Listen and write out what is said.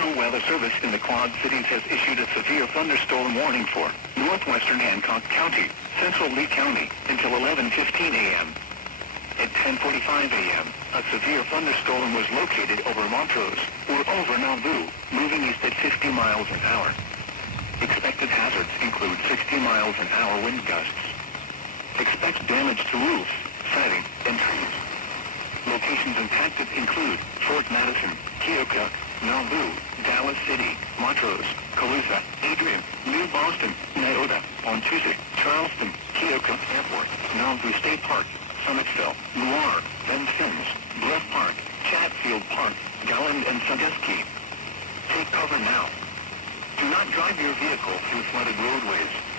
National Weather Service in the Quad Cities has issued a severe thunderstorm warning for northwestern Hancock County, central Lee County, until 11:15 a.m. At 10:45 a.m., a severe thunderstorm was located over Montrose, or over Nauvoo, moving east at 50 miles an hour. Expected hazards include 60 miles an hour wind gusts. Expect damage to roofs, siding, and trees. Locations impacted include Fort Madison, Keokuk, Nauvoo, Dallas City, Montrose, Colusa, Adrian, New Boston, Nyota, Pontoosi, Charleston, Keokuk Airport, Nauvoo State Park, Summitsville, Noir, Ben Sims, Bluff Park, Chatfield Park, Garland, and Sandusky. Take cover now. Do not drive your vehicle through flooded roadways.